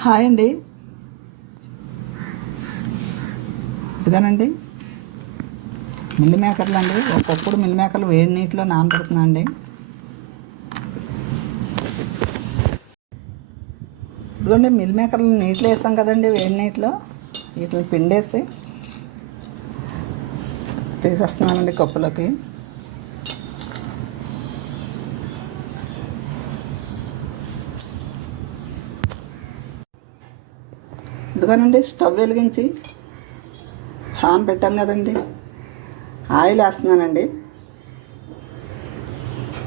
Hi అండి. ఇదేనండి మిల్లి మేకర్లు అండి. ఒకప్పుడు మిల్లి మేకర్లు వేడి నీటిలో నానబెడుతున్నా అండి. ఇదిగోండి మిల్ మేకర్లు నీటిలో వేసాం కదండి వేడి నీటిలో. వీటిని పిండేసి తీసేస్తున్నానండి కప్పులోకి. ఇదిగోనండి స్టవ్ వెలిగించి హాన్ పెట్టాను కదండి. ఆయిల్ వేస్తున్నానండి.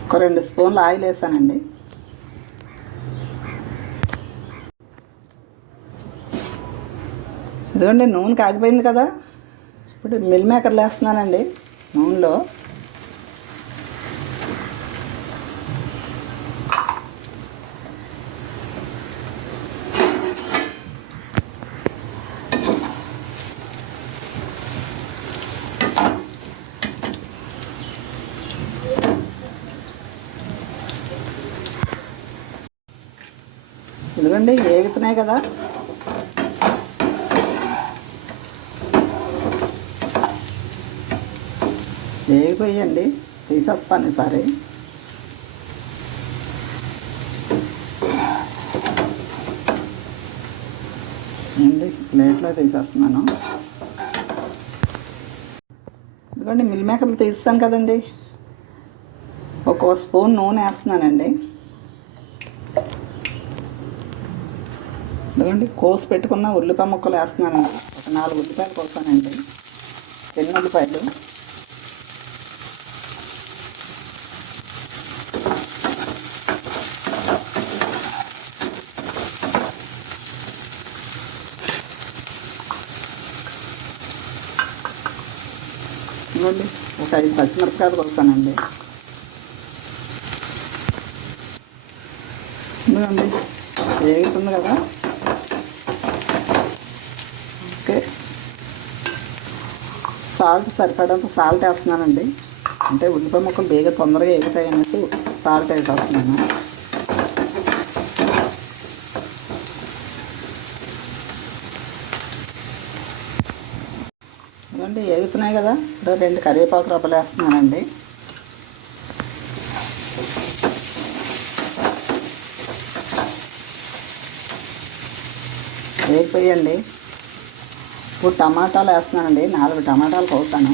ఒక రెండు స్పూన్లు ఆయిల్ వేసానండి. ఇదిగోండి నూనె కాగిపోయింది కదా. ఇప్పుడు మిల్ మేకర్లు వేస్తున్నానండి నూనెలో. ఇదిగోండి ఏగుతున్నాయి కదా. వేగిపోయండి తీసేస్తాను ఈసారి. ఏంటి ప్లేట్లో తీసేస్తున్నాను. ఇదిగోండి మిల్ మేకర్లు తీస్తాను కదండి. ఒక స్పూన్ నూనె వేస్తున్నానండి. ఇదిగోండి కోసి పెట్టుకున్న ఉల్లిపాయ ముక్కలు వేస్తున్నానండి ఒక నాలుగు ఉల్లిపాయలు కోసానండి. చిన్న ఉల్లిపాయలు. ఇవ్వండి ఒక ఐదు పచ్చిమిరపకాయలు కోస్తానండి ఇదిగోండి వేగుతుంది కదా. సాల్ట్ సరిపడంత సాల్ట్ వేస్తున్నానండి. అంటే ఉల్లిపాయ ముక్కలు బేగా తొందరగా ఎగుతాయి అనేసి సాల్ట్ వేసేస్తున్నాను. ఇదిగోండి ఎగుతున్నాయి కదా. ఇప్పుడు రెండు కరివేపాకు రబ్బలు వేస్తున్నానండి. వేగిపోయండి ఇప్పుడు టమాటాలు వేస్తున్నానండి. నాలుగు టమాటాలు కోసాను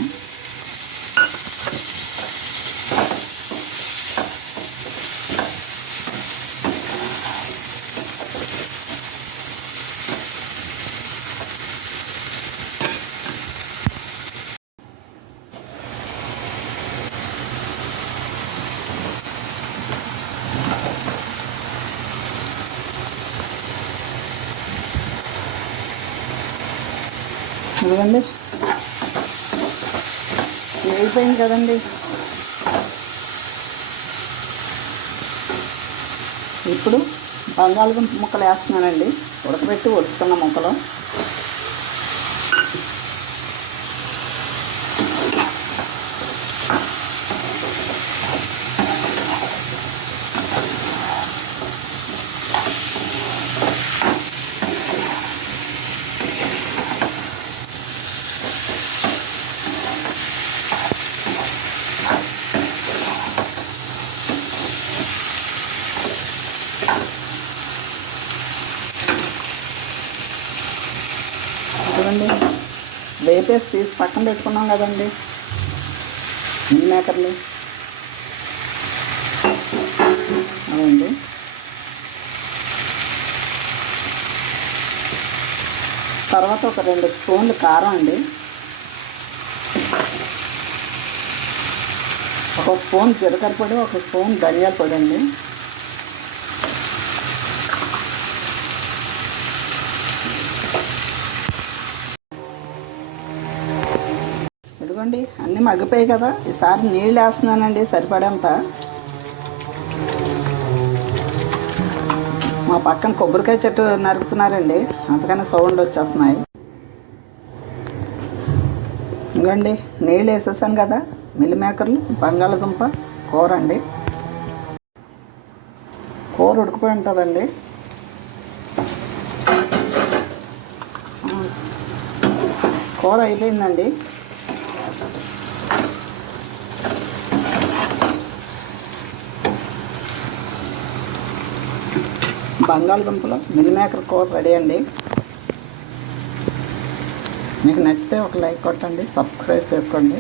ఇదిగోండి వేగిపోయింది కదండి? ఇప్పుడు బంగాళదుంప ముక్కలు వేస్తున్నానండి. ఉడకబెట్టి ఉడుచుకున్న ముక్కలు. చూడండి వేపేసి తీసి పక్కన పెట్టుకున్నాం కదండి. మిల్ మేకర్లు. అవండి తర్వాత ఒక రెండు స్పూన్లు కారం అండి. ఒక స్పూన్ జీలకర్ర పొడి ఒక స్పూన్ ధనియాల పొడి అండి. ఇదిగోండి అన్నీ మగ్గిపోయాయి కదా. ఈసారి నీళ్ళు వేస్తున్నానండి సరిపడంత. మా పక్కన కొబ్బరికాయ చెట్టు నరుకుతున్నారండి. అంతకనే సౌండ్ వచ్చేస్తున్నాయి. ఇదిగోండి నీళ్ళు వేసేసాను కదా. మిల్లిమేకర్లు బంగాళదుంప కూర అండి. కూర ఉడికిపోయి ఉంటుందండి. కూర అయిపోయిందండి. బంగాళదుంపలు మిల్ మేకర్ కూర రెడీ అండి. మీకు నచ్చితే ఒక లైక్ కొట్టండి సబ్స్క్రైబ్ చేసుకోండి.